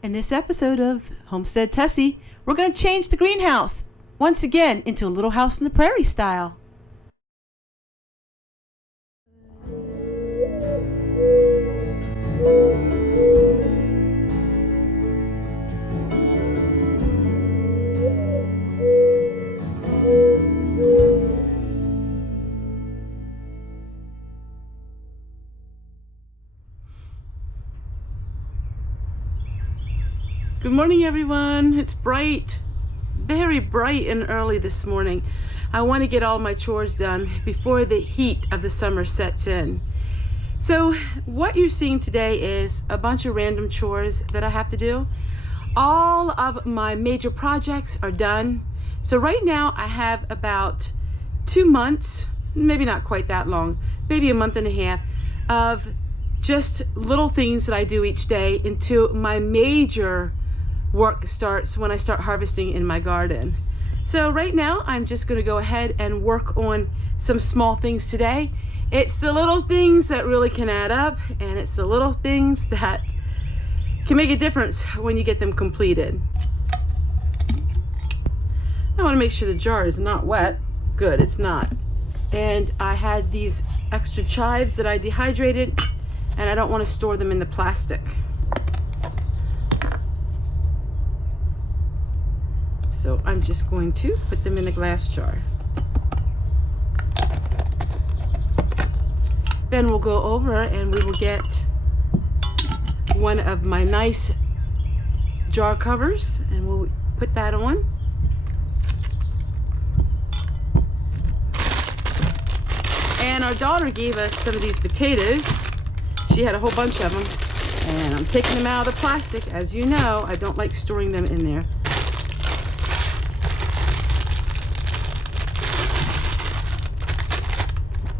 In this episode of Homestead Tessie, we're going to change the greenhouse once again into a little house in the prairie style. Good morning, everyone. It's bright, very bright and early this morning. I want to get all my chores done before the heat of the summer sets in. So what you're seeing today is a bunch of random chores that I have to do. All of my major projects are done. So right now I have about 2 months, maybe not quite that long, maybe a month and a half of just little things that I do each day until my major work starts when I start harvesting in my garden. So right now I'm just going to go ahead and work on some small things today. It's the little things that really can add up, and it's the little things that can make a difference when you get them completed. I want to make sure the jar is not wet. Good, it's not. And I had these extra chives that I dehydrated, and I don't want to store them in the plastic. So I'm just going to put them in the glass jar. Then we'll go over and we will get one of my nice jar covers and we'll put that on. And our daughter gave us some of these potatoes. She had a whole bunch of them, and I'm taking them out of the plastic. As you know, I don't like storing them in there.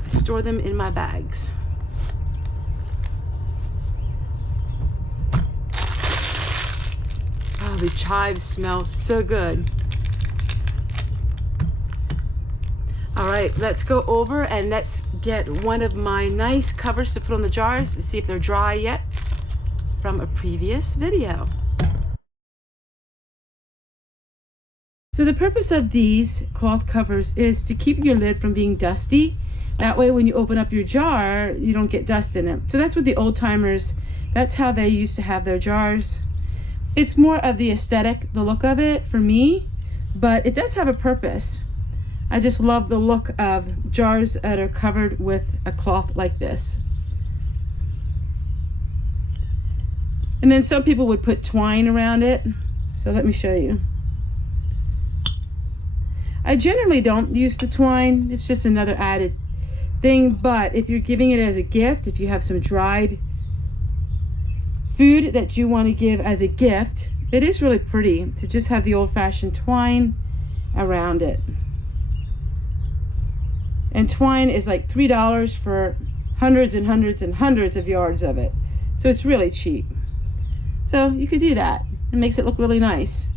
Store them in my bags. Oh, the chives smell so good. All right, let's go over and let's get one of my nice covers to put on the jars to see if they're dry yet from a previous video. So the purpose of these cloth covers is to keep your lid from being dusty. That way when you open up your jar, you don't get dust in it. So that's what the old timers, that's how they used to have their jars. It's more of the aesthetic, the look of it for me, but it does have a purpose. I just love the look of jars that are covered with a cloth like this. And then some people would put twine around it. So let me show you. I generally don't use the twine. It's just another added thing, but if you're giving it as a gift, if you have some dried food that you want to give as a gift, it is really pretty to just have the old-fashioned twine around it. And twine is like $3 for hundreds and hundreds and hundreds of yards of it, so it's really cheap. So you could do that. It makes it look really nice.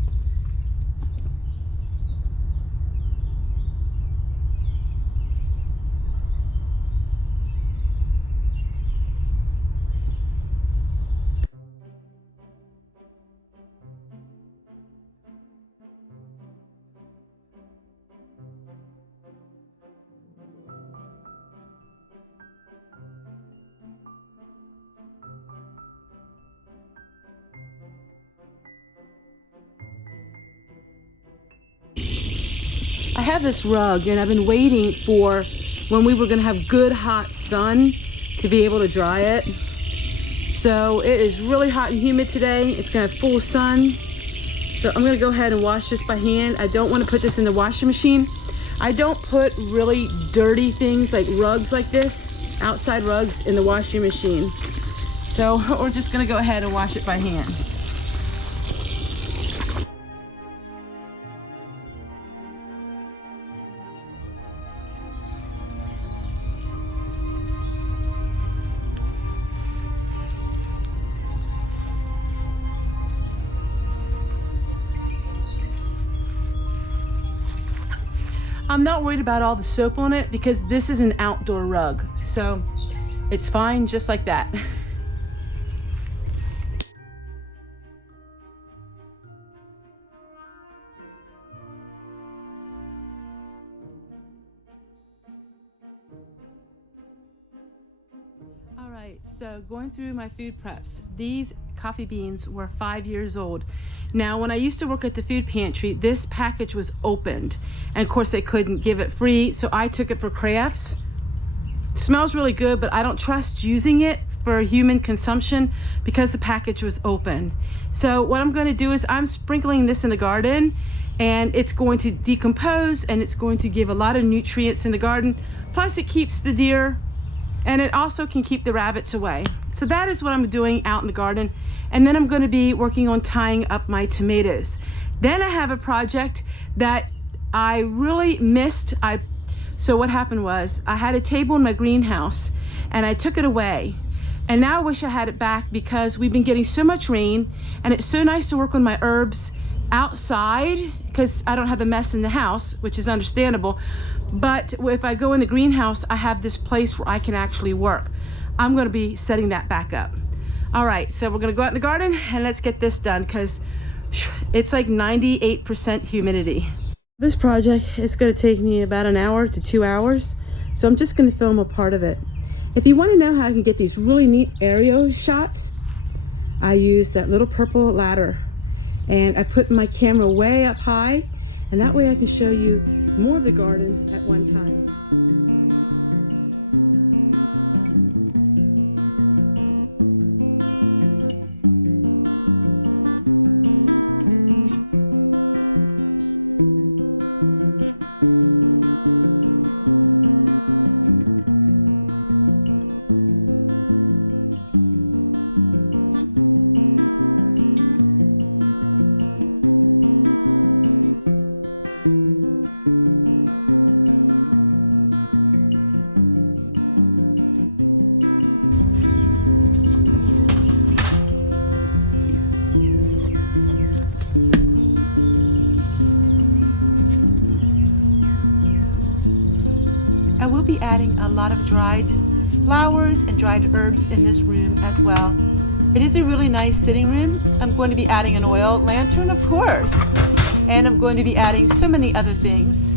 I have this rug and I've been waiting for when we were going to have good hot sun to be able to dry it. So it is really hot and humid today. It's going to have full sun. So I'm going to go ahead and wash this by hand. I don't want to put this in the washing machine. I don't put really dirty things like rugs like this, outside rugs, in the washing machine. So we're just going to go ahead and wash it by hand. I'm not worried about all the soap on it because this is an outdoor rug, so it's fine just like that. So going through my food preps, these coffee beans were 5 years old. Now, when I used to work at the food pantry, this package was opened. And of course they couldn't give it free, so I took it for crafts. It smells really good, but I don't trust using it for human consumption because the package was open. So what I'm going to do is I'm sprinkling this in the garden, and it's going to decompose and it's going to give a lot of nutrients in the garden. Plus it keeps the deer, and it also can keep the rabbits away. So that is what I'm doing out in the garden. And then I'm going to be working on tying up my tomatoes. Then I have a project that I really missed. So what happened was I had a table in my greenhouse and I took it away. And now I wish I had it back because we've been getting so much rain, and it's so nice to work on my herbs outside because I don't have the mess in the house, which is understandable. But if I go in the greenhouse, I have this place where I can actually work. I'm going to be setting that back up. All right, so we're going to go out in the garden and let's get this done because it's like 98% humidity. This project is going to take me about an hour to 2 hours, so I'm just going to film a part of it. If you want to know how I can get these really neat aerial shots, I use that little purple ladder, and I put my camera way up high, and that way I can show you more of the garden at one time. I will be adding a lot of dried flowers and dried herbs in this room as well. It is a really nice sitting room. I'm going to be adding an oil lantern, of course, and I'm going to be adding so many other things.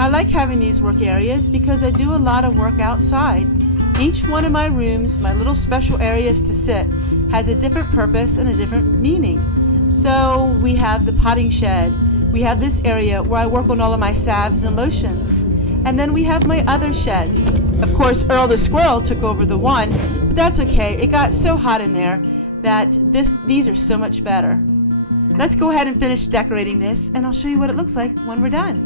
I like having these work areas because I do a lot of work outside. Each one of my rooms, my little special areas to sit, has a different purpose and a different meaning. So we have the potting shed. We have this area where I work on all of my salves and lotions. And then we have my other sheds. Of course, Earl the squirrel took over the one, but that's okay. It got so hot in there that these are so much better. Let's go ahead and finish decorating this, and I'll show you what it looks like when we're done.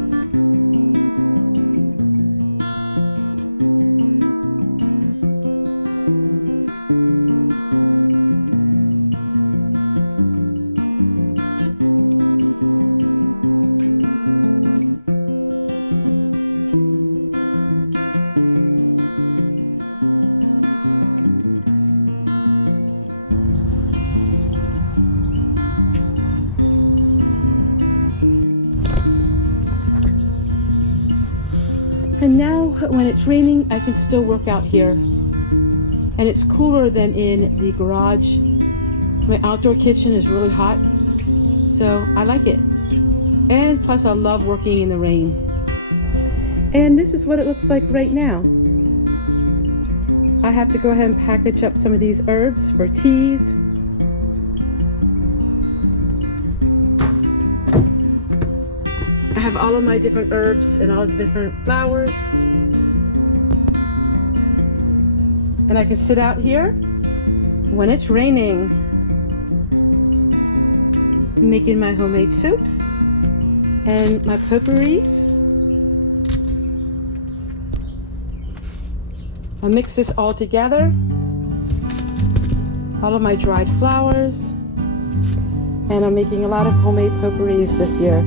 And now when it's raining, I can still work out here. And it's cooler than in the garage. My outdoor kitchen is really hot, so I like it. And plus I love working in the rain. And this is what it looks like right now. I have to go ahead and package up some of these herbs for teas. I have all of my different herbs and all of the different flowers. And I can sit out here when it's raining, making my homemade soups and my potpourris. I mix this all together, all of my dried flowers, and I'm making a lot of homemade potpourris this year.